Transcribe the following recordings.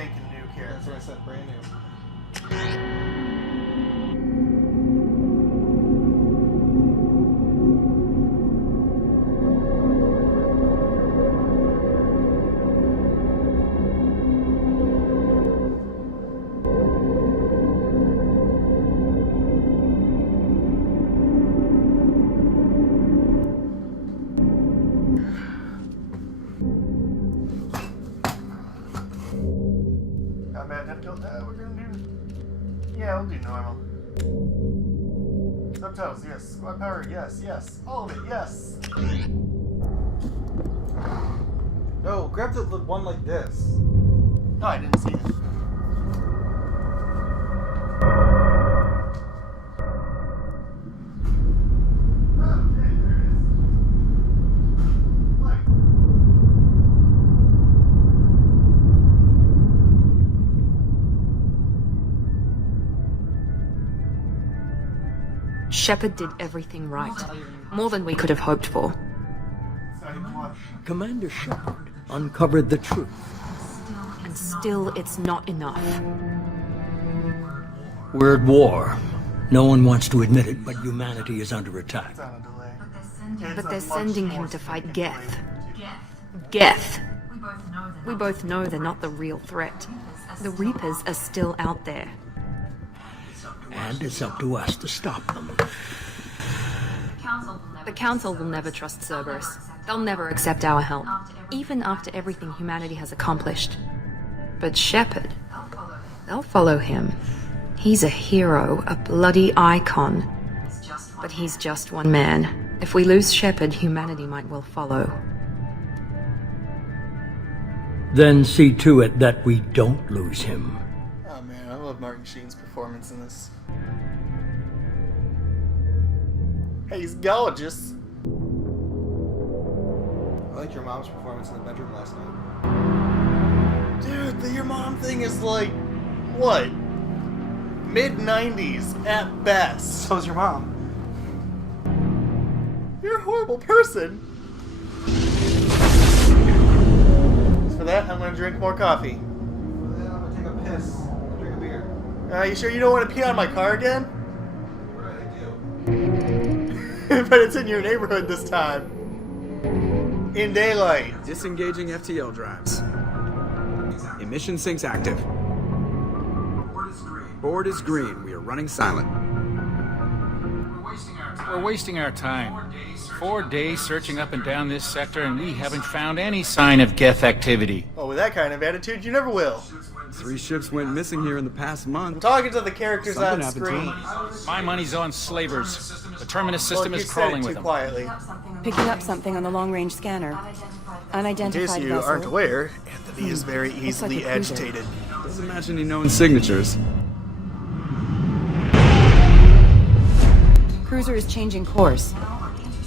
spanking new character. That's what I said, brand new. We're gonna do... Yeah, we'll do normal. Subtitles, yes. Squad power, yes, yes. All of it, yes. No, grab the one like this. No, I didn't see it. Shepard did everything right. More than we could have hoped for. Commander Shepard uncovered the truth. And still, it's not enough. We're at war. No one wants to admit it, but humanity is under attack. It's on a delay. But they're sending him to fight Geth. Geth. We both know they're not the real threat. The Reapers are still out there. And it's up to us to stop them. The Council will never trust Cerberus. They'll never accept our help, even after everything humanity has accomplished. But Shepard, they'll follow him. He's a hero, a bloody icon. But he's just one man. If we lose Shepard, humanity might well follow. Then see to it that we don't lose him. Oh man, I love Martin Sheen's performance in this. Hey, he's gorgeous. I liked your mom's performance in the bedroom last night. Dude, the your mom thing is like, what? Mid-90s at best. So's your mom. You're a horrible person. For that, I'm gonna drink more coffee. Then I'm gonna take a piss and drink a beer. You sure you don't want to pee on my car again? What did I do? But it's in your neighborhood this time. In daylight. Disengaging FTL drives. Emission sinks active. Board is green. We are running silent. We're wasting our time. 4 days searching up and down this sector, and we haven't found any sign of Geth activity. Oh, with that kind of attitude, you never will. 3 ships went missing here in the past I'm month. talking to the characters Something on happened to screen. My money's on slavers. The Terminus system Well, is you crawling said with it them. too quietly. Picking up something on the long-range scanner. In Unidentified case you vessel. aren't aware, Anthony is very easily like a cruiser. agitated. Doesn't match any known signatures. Cruiser is changing course.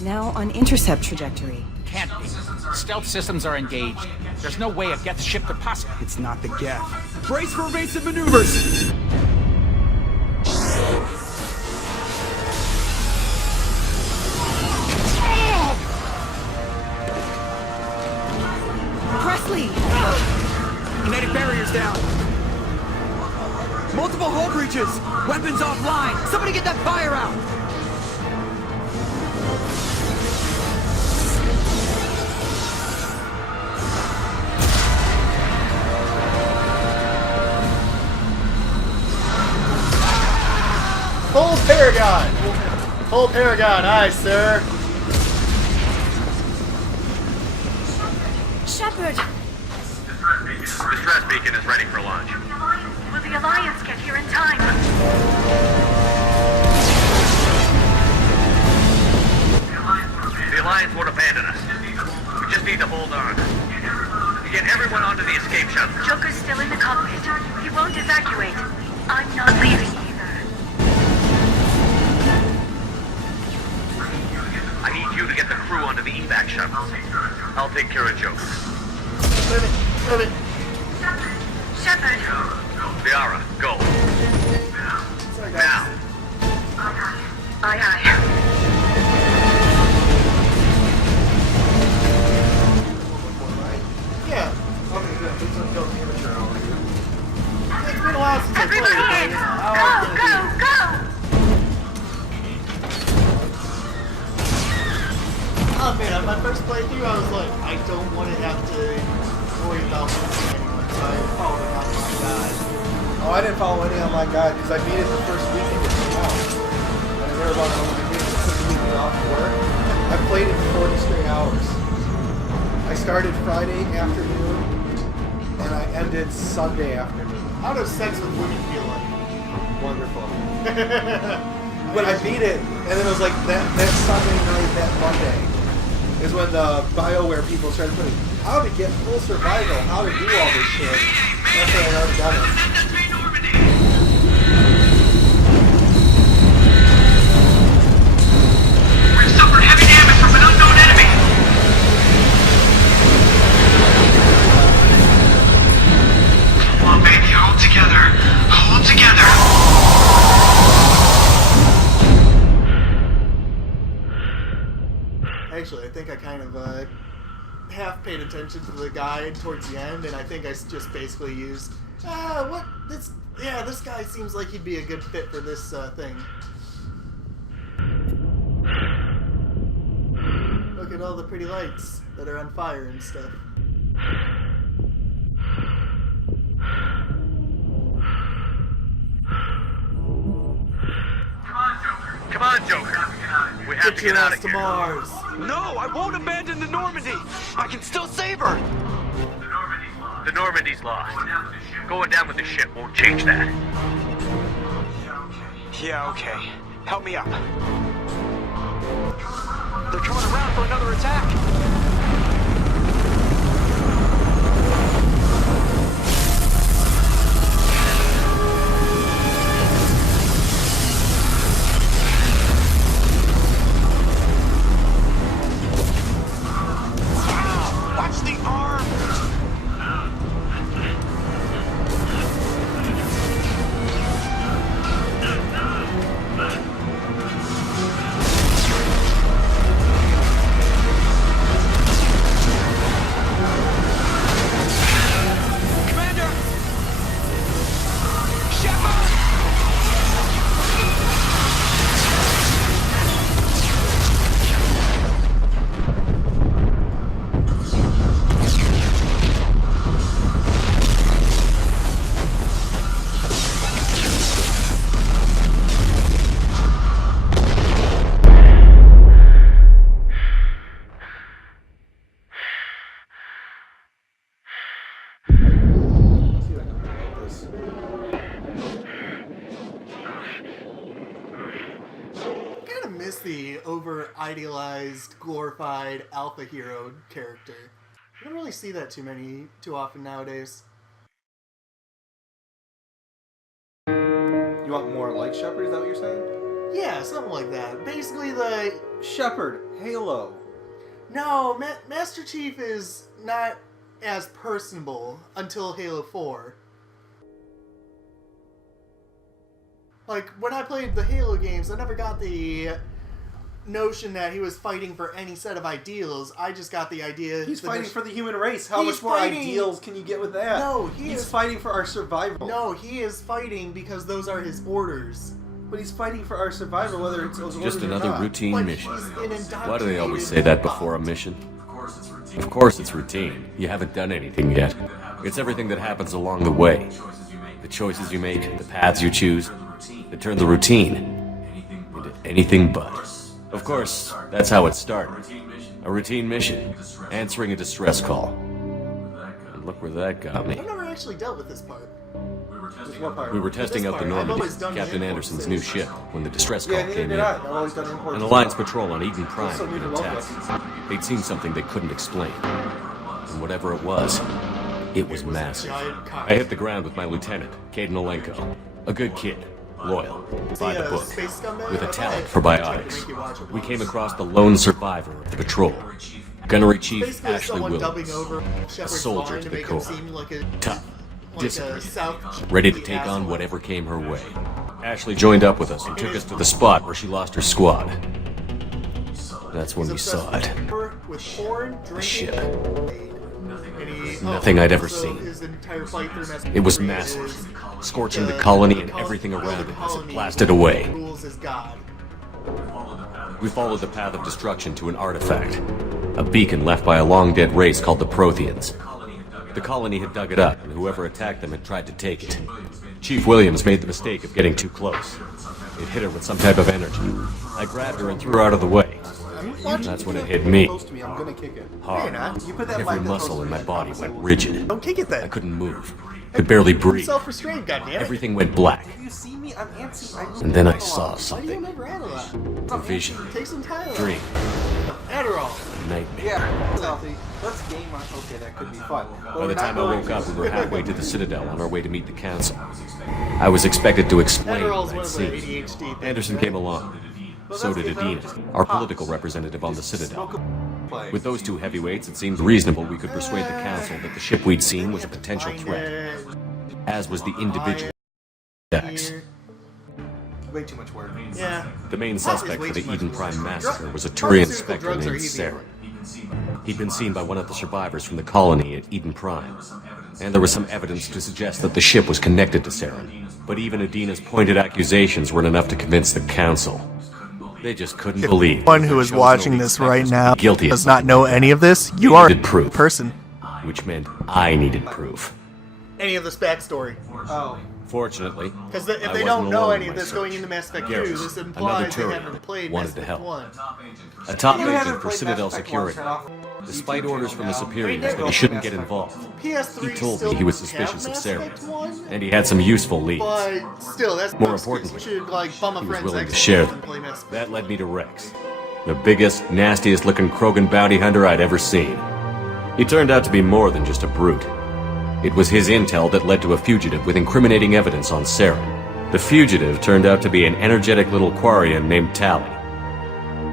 Now on intercept trajectory. Can't be. Stealth systems are engaged. There's no way a Geth ship could possibly... It's not the Geth. Brace for evasive maneuvers! Presley! Kinetic barriers down. Multiple hull breaches. Weapons offline. Somebody get that fire out. Full Paragon! Full Paragon, aye, sir. Shepard! Distress beacon is ready for launch. Will the Alliance get here in time? The Alliance won't abandon us. We just need to hold on. Get everyone onto the escape shuttle. Joker's still in the cockpit. He won't evacuate. I'm not leaving either. I need you to get the crew onto the evac shuttles. I'll take care of Joker. Move it. Shepard! Liara, go. Now. Aye, aye. Yeah. Okay, good. It's a go temperature over here. everybody. Go! Oh man, on my first playthrough, I was like, I don't want to have to worry about losing anyone, so I followed it on my guide. Oh, I didn't follow any online guide because I beat it the first weekend it came out. And I never bought an online game because it me off work. I played it 40 straight hours. I started Friday afternoon and I ended Sunday afternoon. How does sex with women feel like? Wonderful. But I beat it, and then it was like that Sunday night, that Monday, is when the BioWare people started putting how to get full survival, how to do all this shit. That's when I already done it. We've suffered heavy damage from an unknown enemy. Come on, baby, hold together. Hold together. Actually, I think I kind of half paid attention to the guide towards the end, and I think I just basically used, this guy seems like he'd be a good fit for this thing. Look at all the pretty lights that are on fire and stuff. Come on, Joker. We have to get out of to here. Mars. No, I won't abandon the Normandy. I can still save her. The Normandy's lost. Going down with the ship won't change that. Yeah, okay. Help me up. They're coming around for another attack. Watch the arm! Commander! Shepard! See if I can promote this. I kind of miss the over-idealized, glorified alpha hero character. I don't really see that too often nowadays. You want more like Shepard? Is that what you're saying? Yeah, something like that. Basically, the Shepard, Halo. no, Master Chief is not as personable until Halo 4. Like, when I played the Halo games, I never got the notion that he was fighting for any set of ideals. I just got the idea... He's fighting for the human race. How He's much more fighting- ideals can you get with that? No, he's fighting for our survival. No, he is fighting because those are his orders. But he's fighting for our survival, whether it's those Just orders or another not. routine But mission. he's an indoctrinated Why do they always say that before a mission? Of course it's routine. You haven't done anything yet. It's everything that happens along the way. The choices you make, the paths you choose, that turn the routine into anything but. Of course, that's how it started. A routine mission, answering a distress call. And look where that got me. I've never actually dealt with this part. Just what part? We were testing out the I've Normandy, always done Captain the Anderson's import new ship, when the distress call Yeah, neither came did in. I. I've always done imports. An Alliance patrol on Eden Prime So had we been love attacked. They'd seen something they couldn't explain. And whatever it was massive. I hit the ground with my lieutenant, Caden Olenko. A good kid, loyal, by the book, space scumbag? with a Okay. talent for Try to biotics. make you watch it We once. came across the lone survivor of the patrol, Gunnery Chief Basically, Ashley someone Williams. dubbing over Shepard's soldier line to to the make him core. seem like a Tough, like a disciplined, South ready to take asshole. on whatever came her way. Ashley joined up with us and took us to the spot where she lost her squad. That's when we He's saw obsessed it. with porn, drinking, ship. and And Nothing I'd ever so seen. his entire fight through It was Mesopotamia massive, is scorching the colony and col- everything around the it as it colony blasted away. rules as God. We followed the path of destruction to an artifact, a beacon left by a long-dead race called the Protheans. The colony had dug it up, and whoever attacked them had tried to take it. Chief Williams made the mistake of getting too close. It hit her with some type of energy. I grabbed her and threw her out of the way. That's when it hit me. Close to me, I'm gonna kick it. Hard. You put that Every mic that muscle close in to my me. body went rigid. Don't kick it I then. couldn't move. Could barely breathe. Self-restraint, goddammit. Everything went black. You see me? I'm antsy. And then I saw Why do you something. never Adderall? A vision. Take some Tylenol. Dream. Adderall. Nightmare. Yeah, healthy. Let's game on. Okay, that could be fun. By the time I woke up, we were halfway to the Citadel on our way to meet the Council. I was expected to explain Adderall's what one I'd of the seen. ADHD things. Anderson came along. So did Adina, our political representative on the Citadel. With those two heavyweights, it seemed reasonable we could persuade the Council that the ship we'd seen was a potential threat, as was the individual attacks. Way too much work. Yeah. The main That is suspect way for the too much Eden work. Prime massacre was a Turian Pharmaceutical spectre drugs are named easy. Saren. He'd been seen by one of the survivors from the colony at Eden Prime, and there was some evidence to suggest that the ship was connected to Saren. But even Adina's pointed accusations weren't enough to convince the Council. They just couldn't believe. Anyone who is chosen watching elite this right specters now would be guilty of does not something. know any of this. You They are needed a proof. person. Which meant I needed proof. Any of this backstory. Oh. Fortunately, Because if I they wasn't don't know alone any in of my this going search. into Mass Effect 2, Garrus, this another implies they Turian, haven't played wanted Mass to Effect help. 1. A top You agent haven't for played Citadel Mass Effect Security. 1, turn off Despite YouTube orders channel from the now. superiors that he shouldn't get involved, PS3 he told still me he was have suspicious of Mass Saren, Effect 1, and he had some useful leads. but still, that's More no excuse. importantly, You should like bum a He was friend's willing to Xbox share and them. play Mass Effect. That led me to Rex, the biggest, nastiest looking Krogan bounty hunter I'd ever seen. He turned out to be more than just a brute. It was his intel that led to a fugitive with incriminating evidence on Saren. The fugitive turned out to be an energetic little Quarian named Tally.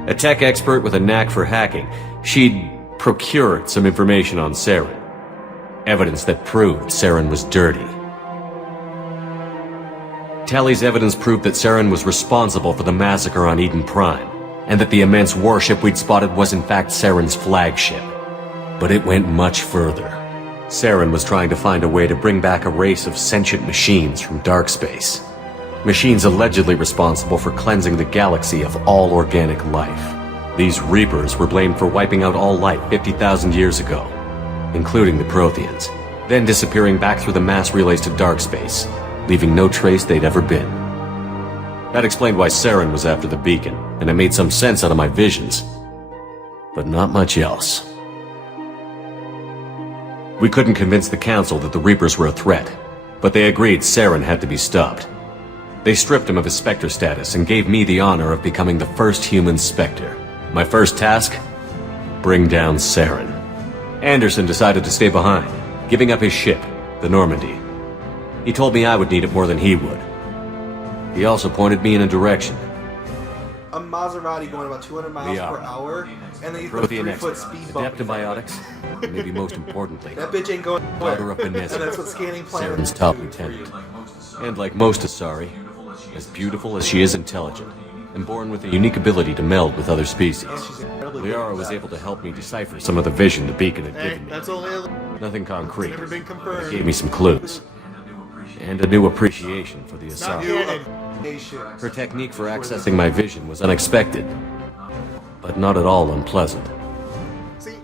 A tech expert with a knack for hacking, she'd procured some information on Saren. Evidence that proved Saren was dirty. Tally's evidence proved that Saren was responsible for the massacre on Eden Prime, and that the immense warship we'd spotted was in fact Saren's flagship. But it went much further. Saren was trying to find a way to bring back a race of sentient machines from dark space. Machines allegedly responsible for cleansing the galaxy of all organic life. These Reapers were blamed for wiping out all life 50,000 years ago, including the Protheans, then disappearing back through the mass relays to dark space, leaving no trace they'd ever been. That explained why Saren was after the beacon, and it made some sense out of my visions. But not much else. We couldn't convince the Council that the Reapers were a threat, but they agreed Saren had to be stopped. They stripped him of his Spectre status and gave me the honor of becoming the first human Spectre. My first task? Bring down Saren. Anderson decided to stay behind, giving up his ship, the Normandy. He told me I would need it more than he would. He also pointed me in a direction. A Maserati going about 200 miles per Liara. hour, and then you put a Prothean 3-foot expert, speed bump. adept to biotics, and maybe most importantly, That bitch ain't going daughter of And Benezia, that's what scanning planets Saren's top do for you. lieutenant. And like most Asari, as beautiful as she is intelligent, and born with a unique ability to meld with other species. And she's incredibly good Liara at was that. able to help me decipher some of the vision the beacon had Hey, given me. that's only Nothing concrete, never been but it confirmed. gave me some clues. And a new appreciation for the Not Asari. canon. Hey, shit. Her technique for accessing my vision was unexpected, but not at all unpleasant. See,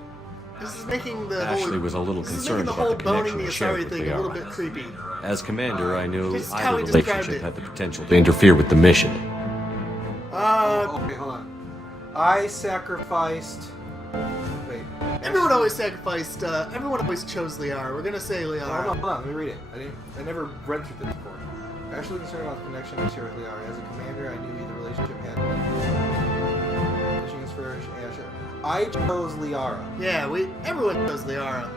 this is making the Ashley whole, was a little this is concerned making the about whole the boning connection the we shared Asari with thing a little Liara. bit creepy. As commander, I knew This is how either he described relationship it. had the potential to interfere with the mission. Okay, hold on. I sacrificed. Wait. Everyone always sacrificed, everyone always chose Liara. We're gonna say Hold Liara. on, let me read it. I never read through this before. Actually concerned about the connection I share with Liara. As a commander, I knew either relationship had missions for I chose Liara. Yeah, everyone chose Liara.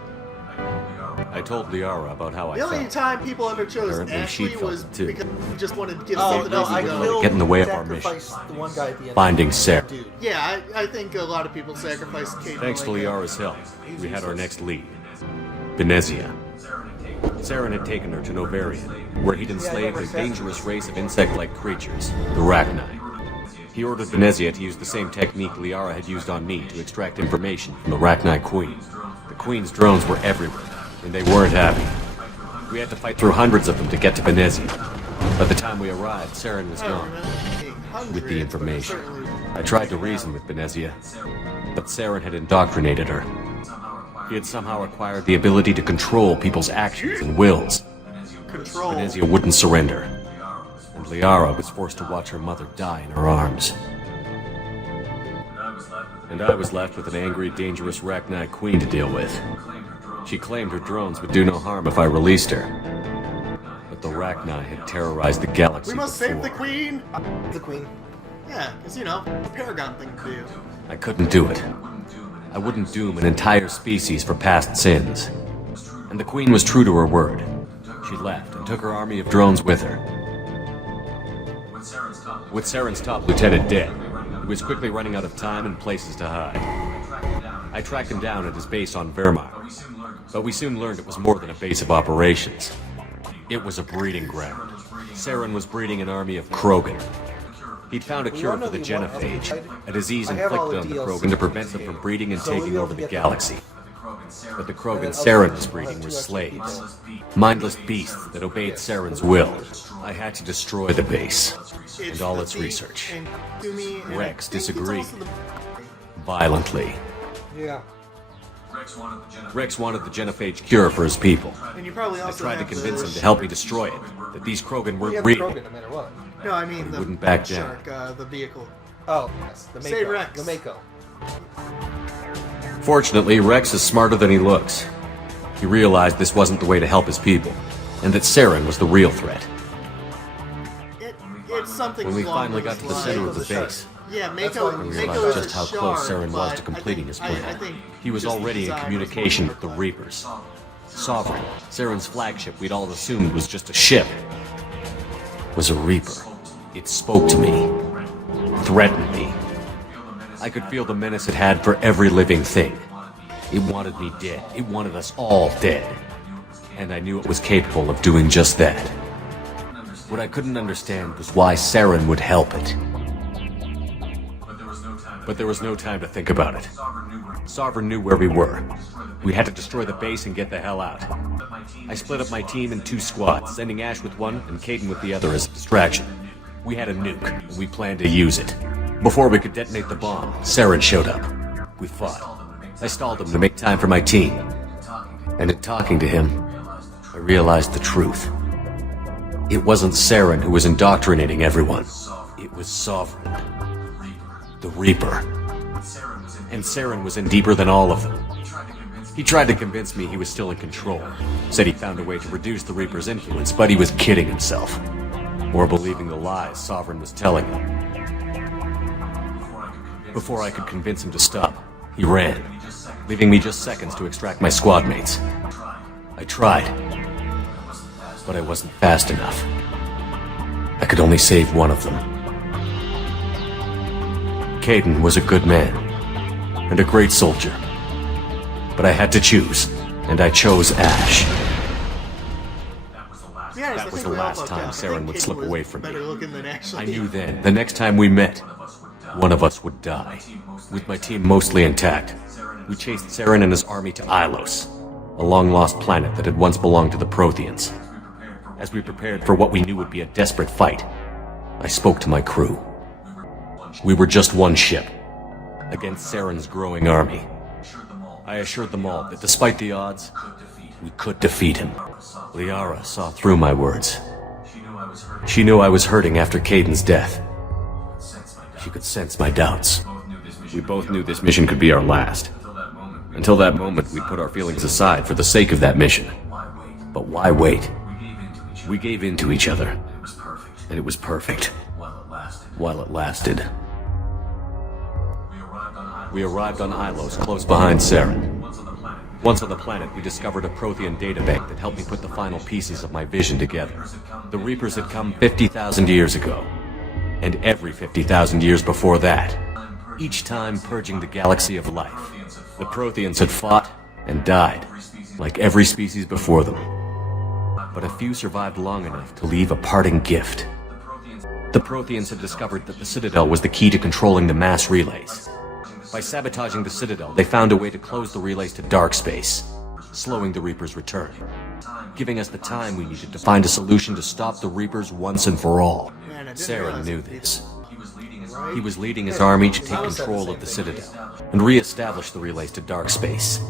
I told Liara about how I The only felt. time people ever chose Apparently Ashley she felt was it too. because we just wanted to give Oh something no, else I to go. killed. Get in the way of our mission. sacrificed the one guy at the end. Finding Saren. Dude. Yeah, I think a lot of people sacrificed Kate. Thanks to like that. Liara's help, we had our next lead. Benezia. Saren had taken her to Novarian, where he'd enslaved a dangerous race of insect-like creatures, the Rachni. He ordered Benezia to use the same technique Liara had used on me to extract information from the Rachni Queen. The Queen's drones were everywhere, and they weren't happy. We had to fight through hundreds of them to get to Venezia. By the time we arrived, Saren was gone. With the information. I tried to reason with Venezia, but Saren had indoctrinated her. He had somehow acquired the ability to control people's actions and wills. Venezia wouldn't surrender, and Liara was forced to watch her mother die in her arms. And I was left with an angry, dangerous Rachni queen to deal with. She claimed her drones would do no harm if I released her. But the Rachni had terrorized the galaxy We must before. save the queen! The queen. Yeah, because, you know, the Paragon thing to do. I couldn't do it. I wouldn't doom an entire species for past sins. And the queen was true to her word. She left and took her army of drones with her. With Saren's top lieutenant dead, he was quickly running out of time and places to hide. I tracked him down at his base on Vermeer, but we soon learned it was more than a base of operations. It was a breeding ground. Saren was breeding an army of Krogan. He'd found a cure for the genophage, a disease inflicted on the Krogan to prevent them from breeding and taking over the galaxy. But the Krogan Saren was breeding were slaves, mindless beasts that obeyed Saren's will. I had to destroy the base and all its research. Rex disagreed violently. Yeah. Rex wanted the genophage cure for his people. And you probably I also tried to have convince the him to help me destroy it, that these Krogan We weren't have breeding. Krogan no matter what. No, I mean He the wouldn't back down. shark, the vehicle. Oh, yes. The Say Mako. Rex. The Mako. Fortunately, Rex is smarter than he looks. He realized this wasn't the way to help his people, and that Saren was the real threat. It's something When we along finally those got to the lines. center of the base, Yeah, That's Mako, why we I Mako realized is just how a close shark, Saren was but to completing his plan. I think He was just the already in design communication was with the more Reapers. Sovereign, Saren's flagship we'd all assumed was just a ship, was a Reaper. It spoke to me, threatened me. I could feel the menace it had for every living thing. It wanted me dead. It wanted us all dead. And I knew it was capable of doing just that. What I couldn't understand was why Saren would help it. But there was no time to think about it. Sovereign knew where we were. We had to destroy the base and get the hell out. I split up my team in 2 squads, sending Ash with one and Caden with the other as a distraction. We had a nuke, and we planned to use it. Before we could detonate the bomb, Saren showed up. We fought. I stalled him to make time for my team. And in talking to him, I realized the truth. It wasn't Saren who was indoctrinating everyone. It was Sovereign. The Reaper. And Saren was in deeper than all of them. He tried to convince me he was still in control. Said he found a way to reduce the Reaper's influence, but he was kidding himself. Or believing the lies Sovereign was telling him. Before I could convince him to stop, he ran, leaving me just seconds to extract my squad mates. I tried, but I wasn't fast enough. I could only save one of them. Caden was a good man, and a great soldier. But I had to choose, and I chose Ash. That was the last time Saren would slip away from me. I knew then, the next time we met, one of us would die. With my team mostly intact, we chased Saren and his army to Ilos, a long-lost planet that had once belonged to the Protheans. As we prepared for what we knew would be a desperate fight, I spoke to my crew. We were just one ship, against Saren's growing army. I assured them all that despite the odds, we could defeat him. Liara saw through my words. She knew I was hurting after Caden's death. She could sense my doubts. We both knew this mission could be our last. Until that moment, we put our feelings aside for the sake of that mission. But why wait? We gave in to each other. And it was perfect. While it lasted. We arrived on Ilos, close behind Saren. Once on the planet, we discovered a Prothean databank that helped me put the final pieces of my vision together. The Reapers had come 50,000 years ago, and every 50,000 years before that, each time purging the galaxy of life. The Protheans had fought and died, like every species before them. But a few survived long enough to leave a parting gift. The Protheans had discovered that the Citadel was the key to controlling the mass relays. By sabotaging the Citadel, they found a way to close the relays to dark space, slowing the Reaper's return, giving us the time we needed to find a solution to stop the Reapers once and for all. Saren knew this. He was leading his army to take control of the Citadel and re-establish the relays to dark space,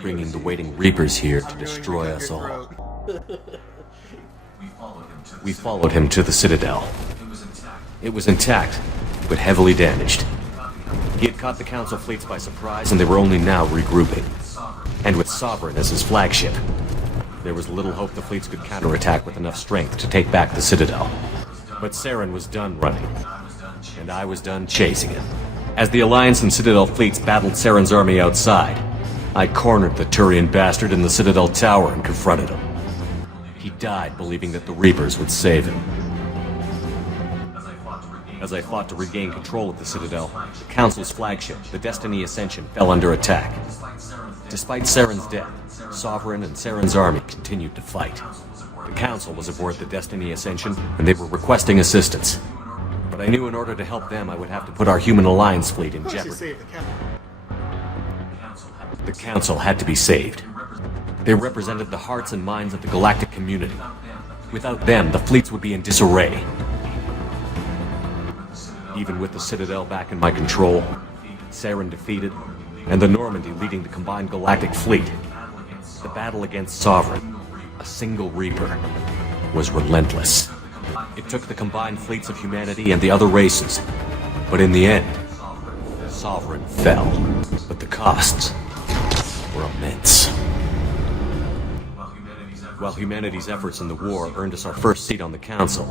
bringing the waiting Reapers here to destroy us all. We followed him to the Citadel. It was intact, but heavily damaged. He had caught the Council fleets by surprise, and they were only now regrouping. And with Sovereign as his flagship, there was little hope the fleets could counterattack with enough strength to take back the Citadel. But Saren was done running, and I was done chasing him. As the Alliance and Citadel fleets battled Saren's army outside, I cornered the Turian bastard in the Citadel tower and confronted him. He died believing that the Reapers would save him. As I fought to regain control of the Citadel, the Council's flagship, the Destiny Ascension, fell under attack. Despite Saren's death, Sovereign and Saren's army continued to fight. The Council was aboard the Destiny Ascension, and they were requesting assistance. But I knew in order to help them, I would have to put our human Alliance fleet in jeopardy. The Council had to be saved. They represented the hearts and minds of the galactic community. Without them, the fleets would be in disarray. Even with the Citadel back in my control, Saren defeated, and the Normandy leading the combined galactic fleet, the battle against Sovereign, a single Reaper, was relentless. It took the combined fleets of humanity and the other races, but in the end, Sovereign fell. But the costs were immense. While humanity's efforts in the war earned us our first seat on the Council,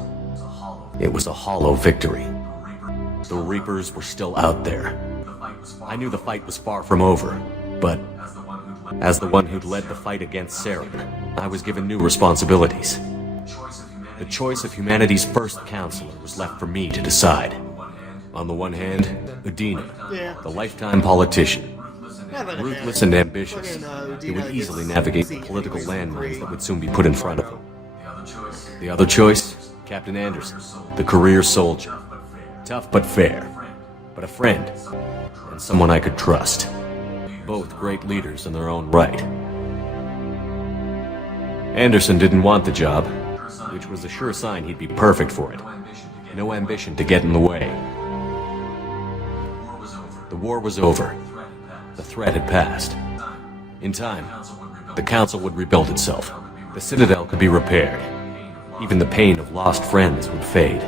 it was a hollow victory. The Reapers were still out there. I knew the fight was far from over, but as the one who'd led the fight against Saren, I was given new responsibilities. The choice of humanity's first counselor was left for me to decide. On the one hand, Udina, the lifetime politician. Ruthless and ambitious, he would easily navigate the political landmines that would soon be put in front of him. The other choice, Captain Anderson, the career soldier. Tough but fair, but a friend, and someone I could trust. Both great leaders in their own right. Anderson didn't want the job, which was a sure sign he'd be perfect for it. No ambition to get in the way. The war was over. The threat had passed. In time, the Council would rebuild itself. The Citadel could be repaired. Even the pain of lost friends would fade.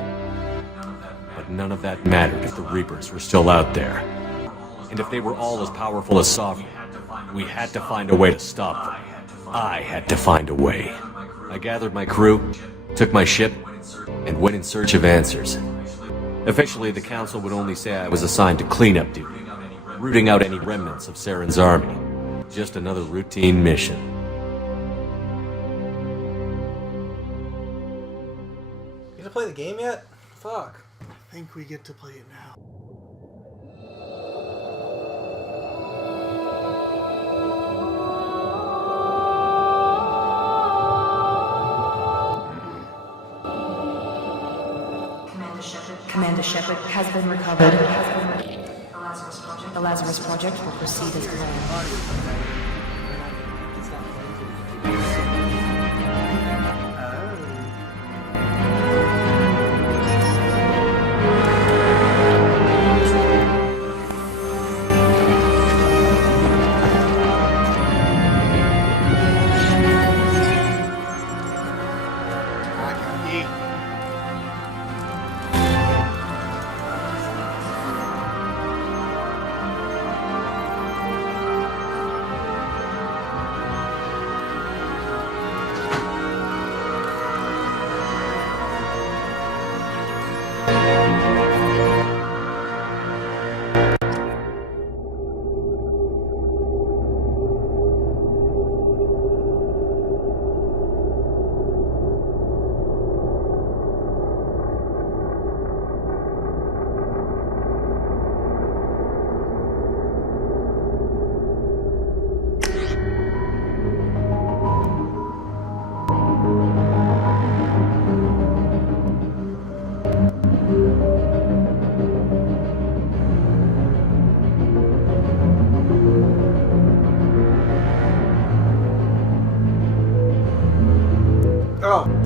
But none of that mattered if the Reapers were still out there. And if they were all as powerful as Sovereign, we had to find a way to stop them. I had to find a way. I gathered my crew, took my ship, and went in search of answers. Officially, the Council would only say I was assigned to cleanup duty, rooting out any remnants of Saren's army. Just another routine mission. You gonna play the game yet? Fuck. I think we get to play it now. Commander Shepard has been recovered. The Lazarus Project will proceed as planned.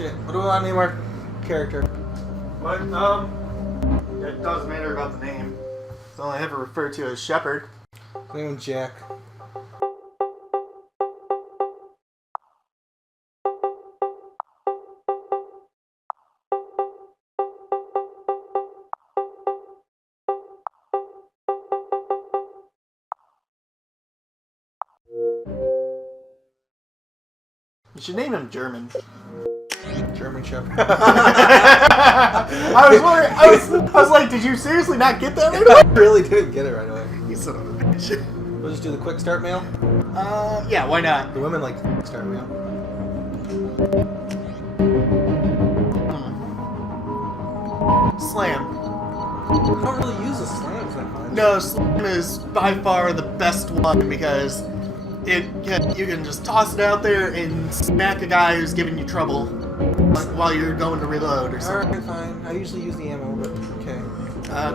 shit. What do we want to name our character? What? It doesn't matter about the name. It's all I ever refer to as Shepard. Name him Jack. You should name him German. German Shepherd. I was wondering. I was like, did you seriously not get that right away? I really didn't get it right away. You son of a bitch. We'll just do the quick start mail. Yeah, why not? The women like quick start mail. Slam. I don't really use the slams that much. No, Slam is by far the best one because you can just toss it out there and smack a guy who's giving you trouble while you're going to reload or something. Alright, fine. I usually use the ammo, but okay.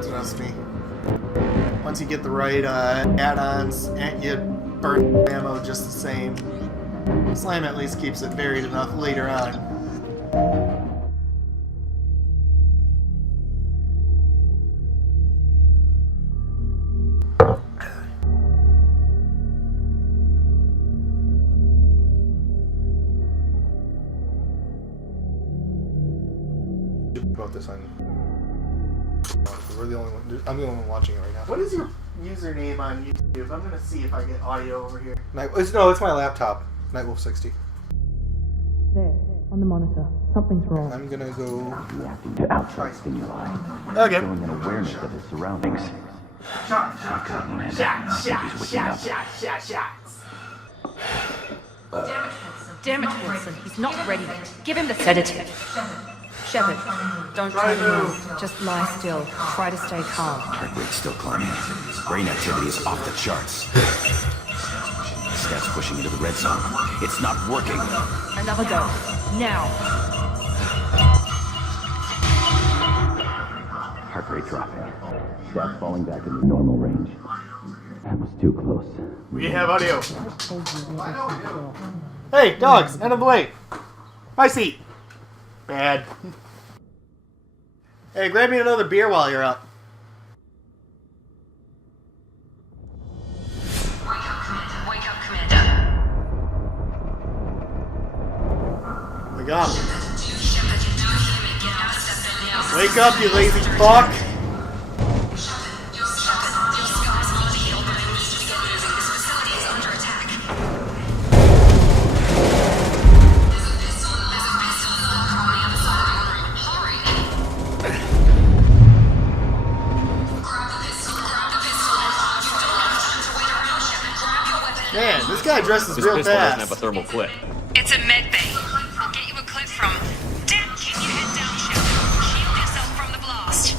Trust me. Once you get the right add-ons, you burn ammo just the same. Slam at least keeps it varied enough later on. About this on. We're the only one. I'm the only one watching it right now. What is your username on YouTube? I'm gonna see if I get audio over here. It's my laptop. Nightwolf60. There, on the monitor. Something's wrong. I'm gonna go. Reacting to outside stimuli. Okay. Showing an awareness of his surroundings. Shot. Damn it, Wilson. He's not ready yet. Give him the sedative. Shepard, don't try to move. Just lie still. Try to stay calm. Heart rate's still climbing. Brain activity is off the charts. Stats pushing into the red zone. It's not working. Another go. Now. Heart rate dropping. Stats falling back into normal range. That was too close. We have audio. Hey, dogs, out of the way. My seat. Bad. Hey, grab me another beer while you're up. Wake up, Commander. Wake up. Wake up, you lazy fuck. Man, this guy dresses This real pistol doesn't fast. have a thermal clip. It's a med bay. I'll get you a clip from. Dan, can you head down, Shepard? Shield yourself from the blast.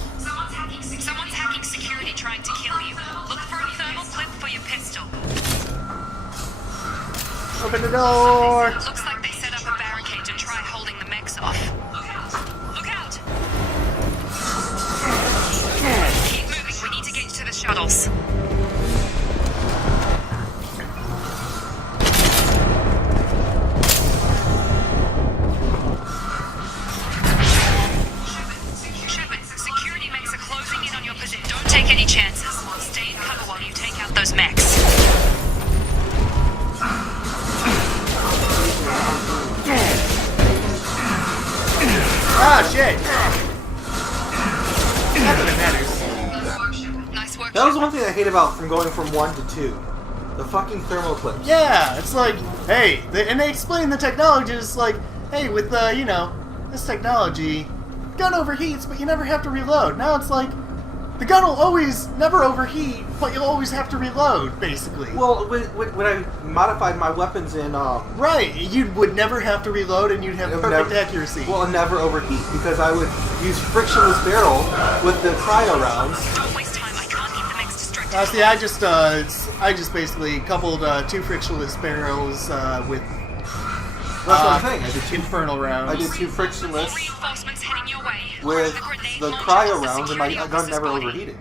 Someone's hacking security trying to kill you. Look for a thermal clip for your pistol. Open the door. Looks like they set up a barricade to try holding the mechs off. Look out! Keep moving. We need to get you to the shuttles. Ah, shit! Not that it matters. Nice work. That was one thing I hate about from going from 1 to 2. The fucking thermal clips. Yeah, it's like, hey, and they explain the technology. It's like, hey, with this technology, gun overheats, but you never have to reload. Now it's like, the gun will always never overheat, but you'll always have to reload, basically. Well, when I modified my weapons in right, you would never have to reload, and you'd have perfect accuracy. Well, never overheat because I would use frictionless barrel with the cryo rounds. Don't waste time. I can't keep the mechs distracted. See, I just basically coupled 2 frictionless barrels with. That's what I'm saying. I did 2 infernal rounds. I did 2 frictionless Reinforcements heading your way. with the cryo rounds, and my gun never overheated.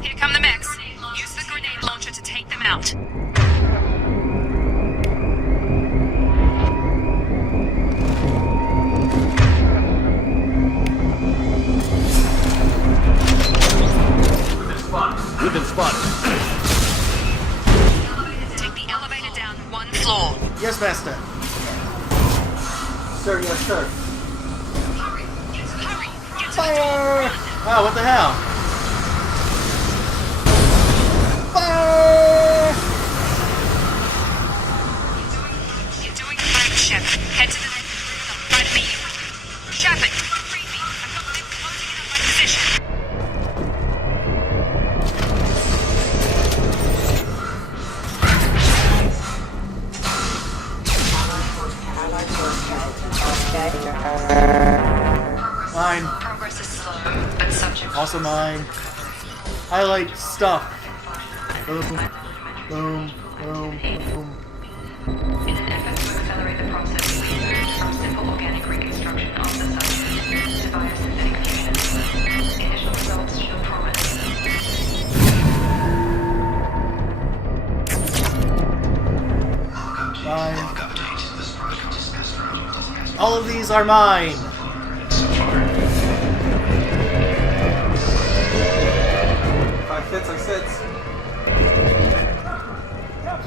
Here come the mechs. Use the grenade launcher to take them out. sir, yes, sir. Fire! Oh, what the hell? Fire! You're doing great, Shepard. Head to the right of me. Shepard, read me. I've got them closing in on my position. Mine. Progress is slow, but subject. Also mine. I like stuff. Boom, boom, boom, boom. In an effort to accelerate the process, we moved from simple organic reconstruction of the substance to biosynthetic fusion. Initial results show promise. Mine. All of these are mine. If I fits, I sits.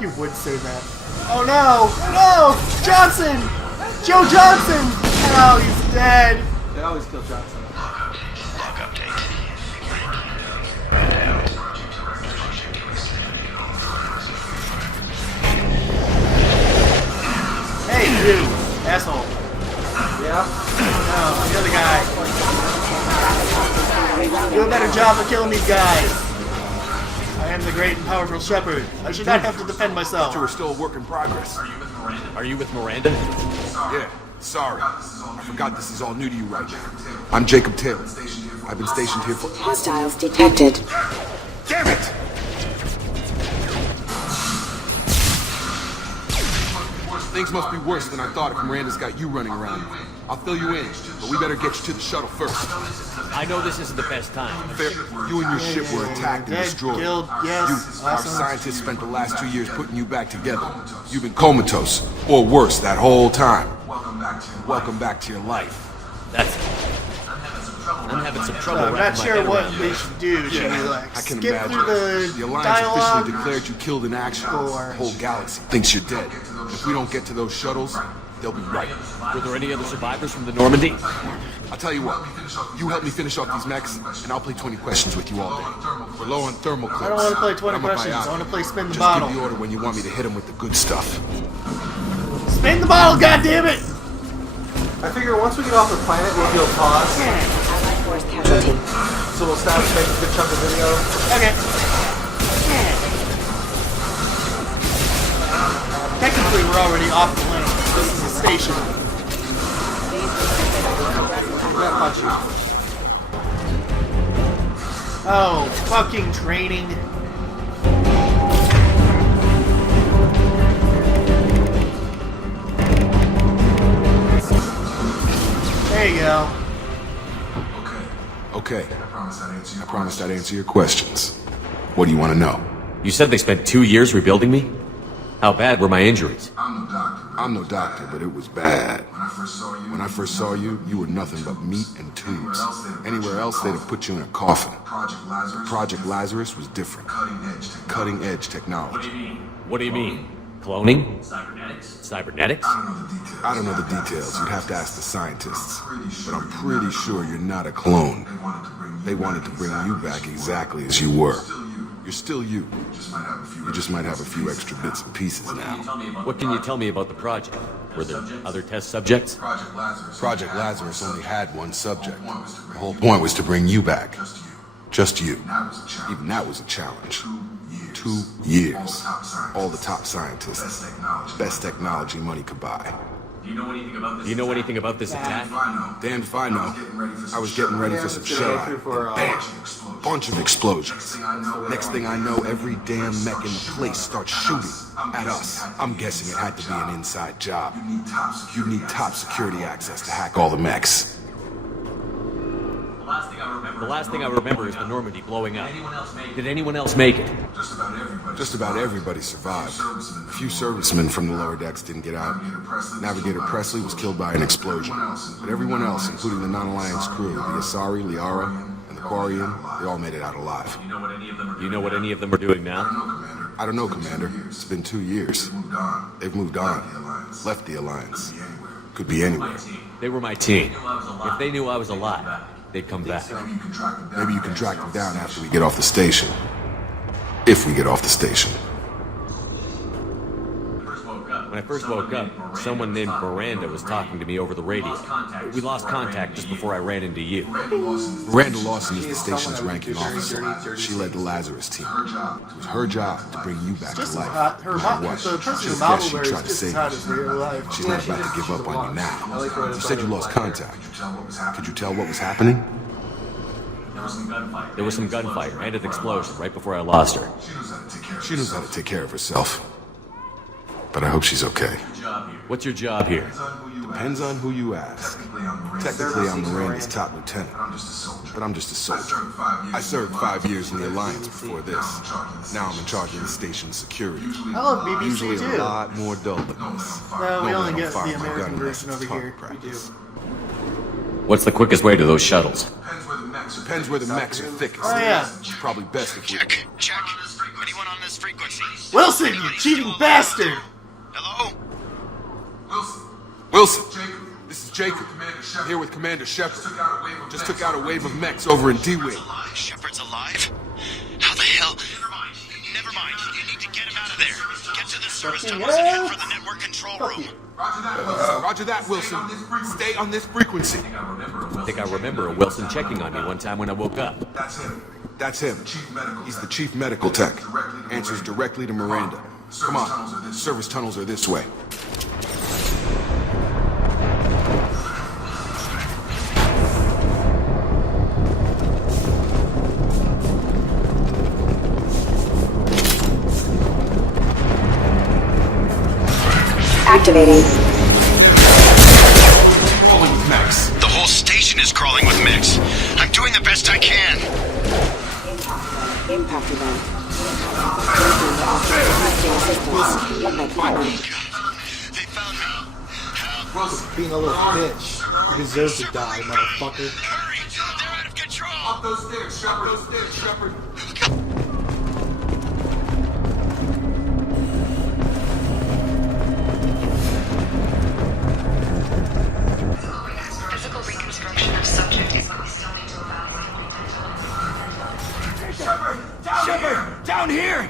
You would say that. Oh no! No! Johnson! Joe Johnson! Oh, he's dead. They always kill Johnson. Hey, you! Asshole. Yeah? No, the other guy. Do a better job of killing these guys. I am the great and powerful Shepard. I should not have to defend myself. We're still a work in progress. Are you with Miranda? Yeah, sorry. I forgot this is all new to you right now. I'm Jacob Taylor. I've been stationed here for... Hostiles detected. Damn it! Things must be worse than I thought if Miranda's got you running around. I'll fill you in, but we better get you to the shuttle first. I know this isn't the best time. Fair, you and your ship were attacked and Dead, destroyed. killed, yes, You, our awesome. scientists spent the last 2 years putting you back together. You've been comatose, or worse, that whole time. Welcome back to your life. That's it. I'm having some trouble I'm not wrapping my sure head what around we this. should do. Should we like I can skip imagine. through The the Alliance dialogue? officially declared you killed in action. Or- The whole galaxy thinks you're dead. If we don't get to those shuttles, they'll be right. Were there any other survivors from the Normandy? I'll tell you what. You help me finish off these mechs, and I'll play 20 questions with you all day. We're low on thermal clips. I don't want to play 20 I'm a questions. I biotic. want to play spin the Just bottle. give the order when you want me to hit them with the good stuff. Spin the bottle, goddammit! I figure once we get off the planet, we'll do a pause. Allied force casualty. So we'll stop and make a good chunk of video. Okay. Technically, we're already off the plane. This is a station. I'm gonna punch you. Oh, fucking training. There you go. Okay. I promised I'd answer your questions. What do you want to know? You said they spent 2 years rebuilding me? How bad were my injuries? I'm no doctor, but it was bad. When I first saw you, you were nothing but meat and tubes. Anywhere else, they'd have put you in a coffin. Project Lazarus was different. Cutting edge technology. What do you mean? Cloning? Cybernetics? I don't know the details. You'd have to ask the scientists. But I'm pretty sure you're not a clone. They wanted to bring you back exactly as you were. You're still you. You just might have a few extra bits and pieces now. What can you tell me about the project? Were there other test subjects? Project Lazarus only had one subject. The whole point was to bring you back. Just you. Even that was a challenge. 2 years. All the top scientists. Best technology money could buy. Do you know anything about this attack? Damned if I know. I was getting ready for some shut-eye. Bam! Bunch of explosions. Next thing I know, every damn mech in the place starts shooting at us. I'm guessing it had to be an inside job. You need top security access to hack all the mechs. The last thing I remember is the Normandy blowing up. Did anyone else make it? Just about everybody survived. A few servicemen from the lower decks didn't get out. Navigator Presley was killed by an explosion. But everyone else, including the non-Alliance crew, the Asari, Liara, and the Quarian, they all made it out alive. Do you know what any of them are doing now? I don't know, Commander. It's been 2 years. They've moved on. Left the Alliance. Could be anywhere. They were my team. If they knew I was alive, they'd come back. Maybe you can track them down after we get off the station. If we get off the station. When I first woke up, someone named Miranda was talking to me over the radio. We lost contact just before I ran into you. Miranda Lawson is the station's ranking officer. She led the Lazarus team. It was her job to bring you back to life. Her No matter what. the person Just who modeled guess she her is tried to just save as hot as you. real life. She's not about to give up on you now. You said you lost contact. Could you tell what was happening? There was some gunfire and an explosion right before I lost her. She knows how to take care of herself. But I hope she's okay. What's your job here? Depends on who you ask. Technically, I'm Miranda's top lieutenant. But I'm just a soldier. I served 5 years in the Alliance before this. Now I'm in charge of the station's security. I love BBC Usually too. a lot more dull than this. No, we No only one will get fire the my gun American unless version it's over here. target We do. practice. What's the quickest way to those shuttles? Depends where the mechs are thickest. Oh, yeah. It's probably best if we... Check. Anyone on this frequency? Wilson, you cheating bastard! Hello? Wilson! This is Jacob. I'm here with Commander Shepard. Just took out a wave of mechs over in D-Wing. Shepard's alive? How the hell? Never mind. You need to get him out of there. Get to the service tunnels and head for the network control room. Roger that, Wilson. Stay on this frequency. I think I remember a Wilson checking on me one time when I woke up. That's him. He's the chief medical tech. Answers directly to Miranda. Come on. Service tunnels are this way. Activating. Crawling with mechs. The whole station is crawling with mechs. I'm doing the best I can. Impact event. They found me. Being a little bitch. You deserve to die, motherfucker. Hurry! They're out of control! Up those stairs, Shepard. Those stairs, Shepard. Physical reconstruction of subject is Shepard! Down here!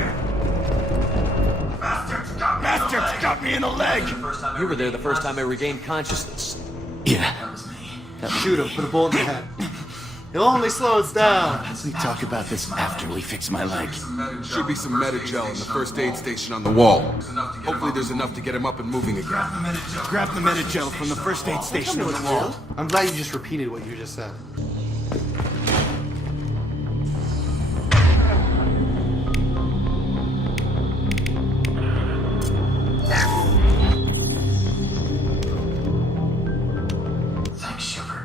Bastards got me in the leg! You were there the first time I regained consciousness. Yeah. Shoot him. Put a bullet in the head. He'll only slow us down. We talk about this after we fix my leg. Should be some Medi-gel in the first aid station on the wall. Hopefully there's enough to get him up and moving again. Grab the Medi-gel from the first aid station on the wall. I'm glad you just repeated what you just said.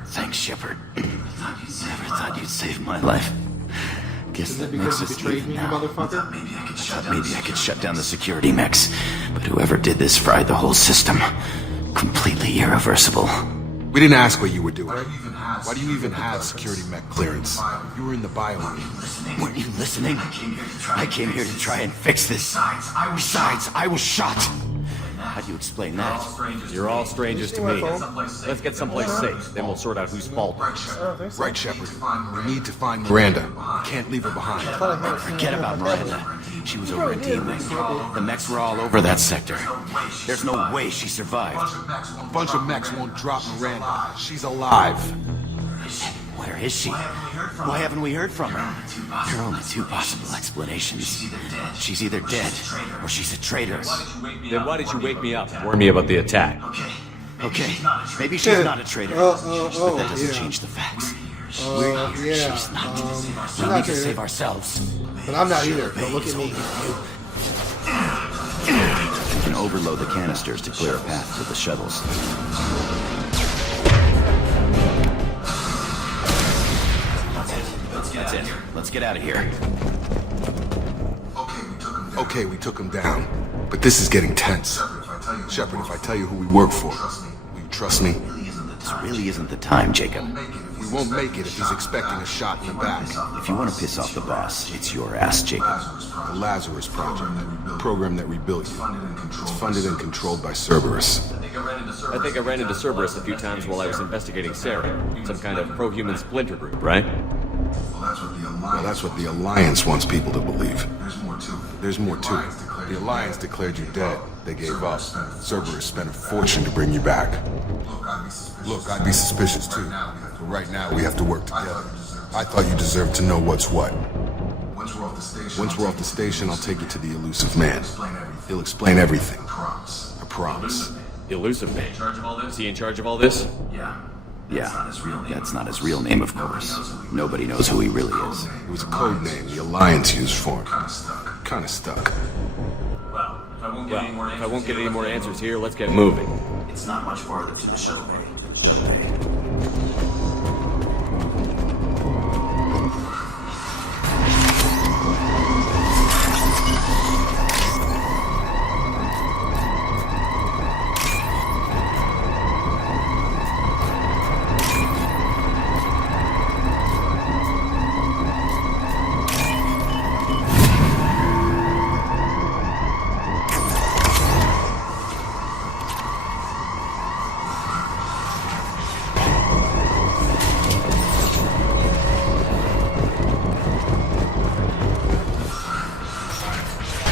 Thanks, Shepard. Never thought you'd save my life. Guess Is it that makes because you us betrayed even me, you now. motherfucker? I thought maybe I could shut down the security mechs, but whoever did this fried the whole system. Completely irreversible. We didn't ask what you were doing. Why do you even have security mech clearance? You were in the bio unit. Weren't you listening? I came here to try and fix this. Besides, I was shot. How do you explain that? You're all strangers to me. Let's get someplace safe, then we'll sort out whose fault it is. Right, Shepard. We need to find Miranda. We can't leave her behind. Forget about Miranda. She was over in D-Wing. The mechs were all over that sector. There's no way she survived. A bunch of mechs won't drop Miranda. She's alive. Where is she? Why haven't we heard from her? There are only two possible explanations. She's either dead, or she's a traitor. Then why did you wake me up and warn me about the attack? Okay, maybe she's not a traitor, but that doesn't change the facts. We're here, she's not. We need to save ourselves. But I'm not either. Don't look at me. We can overload the canisters to clear a path to the shuttles. That's it. Let's get out of here. Okay, we took him down. But this is getting tense. Shepard, if I tell you who we work for, will you trust me? This really isn't the time, Jacob. We won't make it if he's expecting a shot in the back. If you want to piss off the boss, it's your ass, Jacob. The Lazarus Project, the program that rebuilt you. It's funded and controlled by Cerberus. I think I ran into Cerberus a few times while I was investigating Sarah. Some kind of pro-human splinter group, right? Well, that's what the Alliance wants people to believe. There's more to it. The Alliance declared you dead. They gave up. Cerberus spent a fortune to bring you back. Look, I'd be suspicious too. But right now, we have to work together. I thought you deserved to know what's what. Once we're off the station, I'll take you to the elusive man. He'll explain everything. I promise. The elusive man. Is he in charge of all this? Yeah, that's not his real name, of course. Nobody knows who he really is. It was a code name the Alliance used for him. Kinda stuck. Well, if I won't get any more answers here, let's get moving. It's not much farther to the shuttle bay.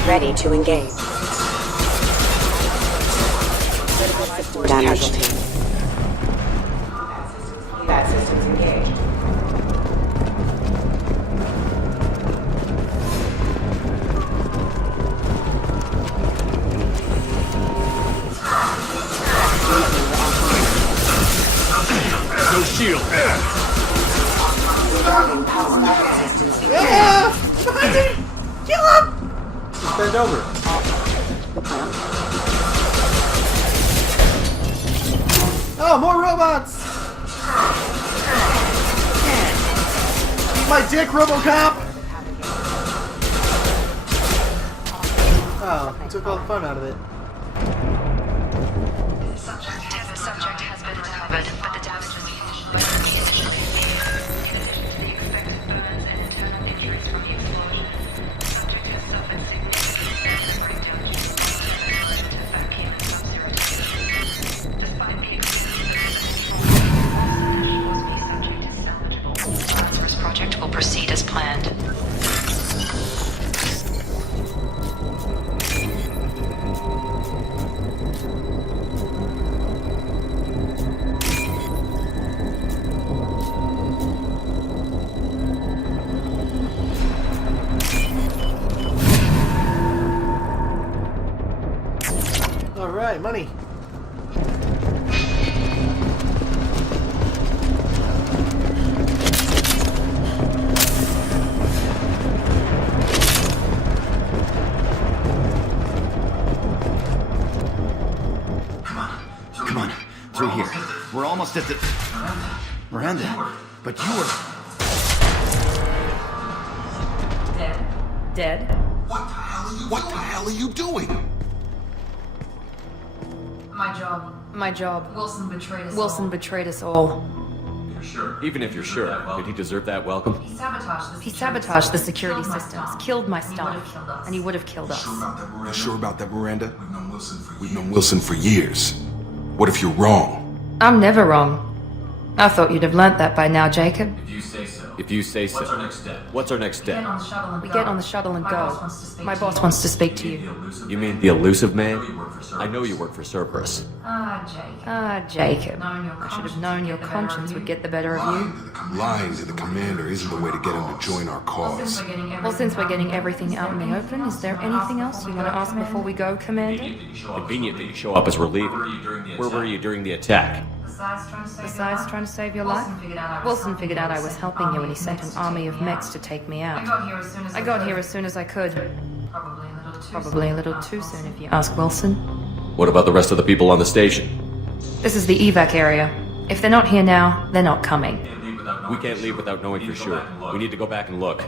Ready to engage. Damage. Combat systems engaged. No shield. Behind me! Kill him! Just bend over. Oh, more robots! Eat my dick, RoboCop! Oh, took all the fun out of it. Subject has been recovered, but the damage was initially the expected burns and internal injuries from the explosion. Subject has suffered significant back in some serious. Despite the subject is salvageable. The Lazarus project will proceed as planned. Alright, money. Come on, through here. We're almost at the... Miranda, but you were... Dead? What the hell are you doing? My job. Wilson betrayed us all. Even if you're sure, did he deserve that welcome? He sabotaged the security systems, killed my staff, and he would have killed us. You sure about that, Miranda? We've known Wilson for years. What if you're wrong? I'm never wrong. I thought you'd have learnt that by now, Jacob. If you say so. What's our next step? We get on the shuttle and go. My boss wants to speak to you. You mean the elusive man? I know you work for Cerberus. Jacob. I should have known your conscience would get the better of you. Lying to the commander isn't the way to get him to join our cause. Well, since we're getting everything out in the open, is there anything else you want to ask before we go, Commander? Convenient that you show up as we're leaving. Where were you during the attack? Besides trying to save your life? Wilson figured out I was helping you and he sent an army of mechs to take me out. I got here as soon as I could. Probably a little too soon if you ask Wilson. What about the rest of the people on the station? This is the evac area. If they're not here now, they're not coming. We can't leave without knowing for sure. We need to go back and look.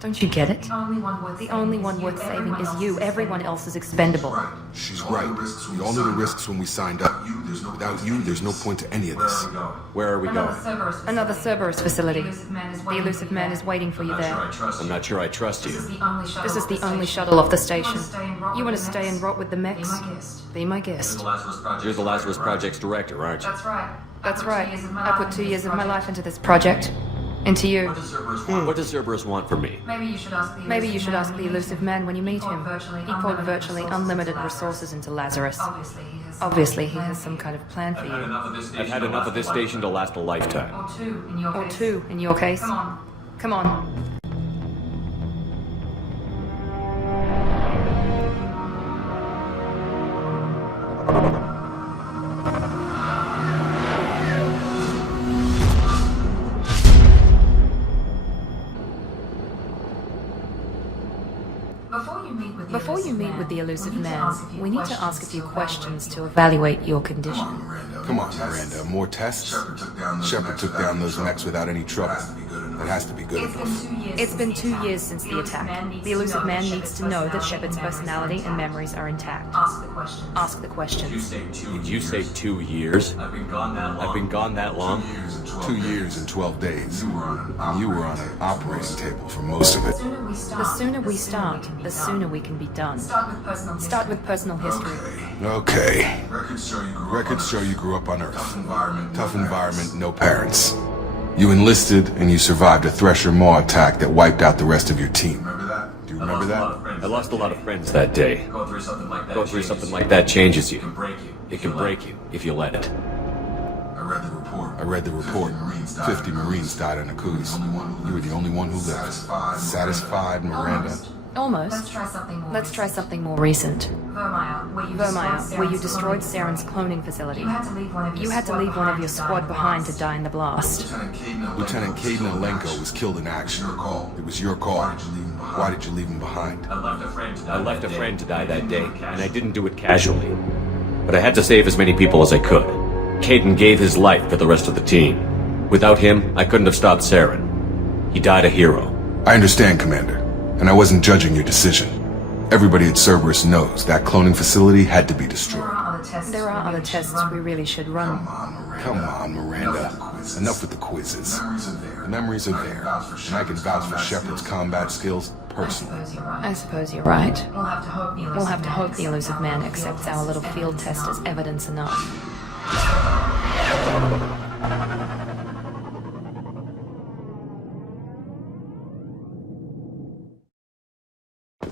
Don't you get it? The only one worth saving is you. Everyone else is expendable. She's right. We all knew the risks when we signed up. Without you, there's no point to any of this. Where are we going? Another Cerberus facility. The elusive man is waiting for you there. I'm not sure I trust you. This is the only shuttle off the station. You want to stay and rot with the mechs? Be my guest. You're the Lazarus Project's director, aren't you? That's right. I put 2 years of my life into this project. Into you. What does Cerberus want from me? Maybe you should ask the elusive man when you meet him. He poured virtually unlimited resources into Lazarus. Obviously, he has some kind of plan for you. I've had enough of this station to last a lifetime. Or two, in your case. Come on. Before you meet with the elusive man, we need to ask a few questions to evaluate your condition. Come on, Miranda. More tests? Shepard took down those mechs without any trouble. That has to be good enough. It's been 2 years since the attack. The elusive man needs to know that Shepard's personality and memories are intact. Ask the questions. Did you say 2 years? I've been gone that long? 2 years and 12 days. And you were on an operating table for most of it. The sooner we start, the sooner we can be done. Start with personal history. Okay. Records show you grew up on Earth. Tough environment, no parents. You enlisted and you survived a Thresher Maw attack that wiped out the rest of your team. Do you remember that? I lost a lot of friends that day. Going through something like that changes you. It can break you if you let it. I read the report. 50 Marines died on Akuz. You were the only one who lived. Satisfied, Miranda? Almost. Let's try something more recent. Vermeer, where you destroyed Saren's cloning facility. You had to leave one of your squad behind to die in the blast. Lieutenant Caden Alenko was killed in action. It was your call. Why did you leave him behind? I left a friend to die that day, and I didn't do it casually. But I had to save as many people as I could. Caden gave his life for the rest of the team. Without him, I couldn't have stopped Saren. He died a hero. I understand, Commander, and I wasn't judging your decision. Everybody at Cerberus knows that cloning facility had to be destroyed. There are other tests we really should run. Come on, Miranda. Enough with the quizzes. The memories are there, and I can vouch for Shepard's combat skills personally. I suppose you're right. We'll have to hope the elusive man accepts our little field test as evidence enough.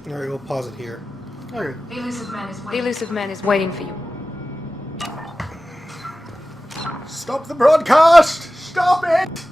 Alright, we'll pause it here. Okay. The elusive man is waiting for you. Stop the broadcast! Stop it!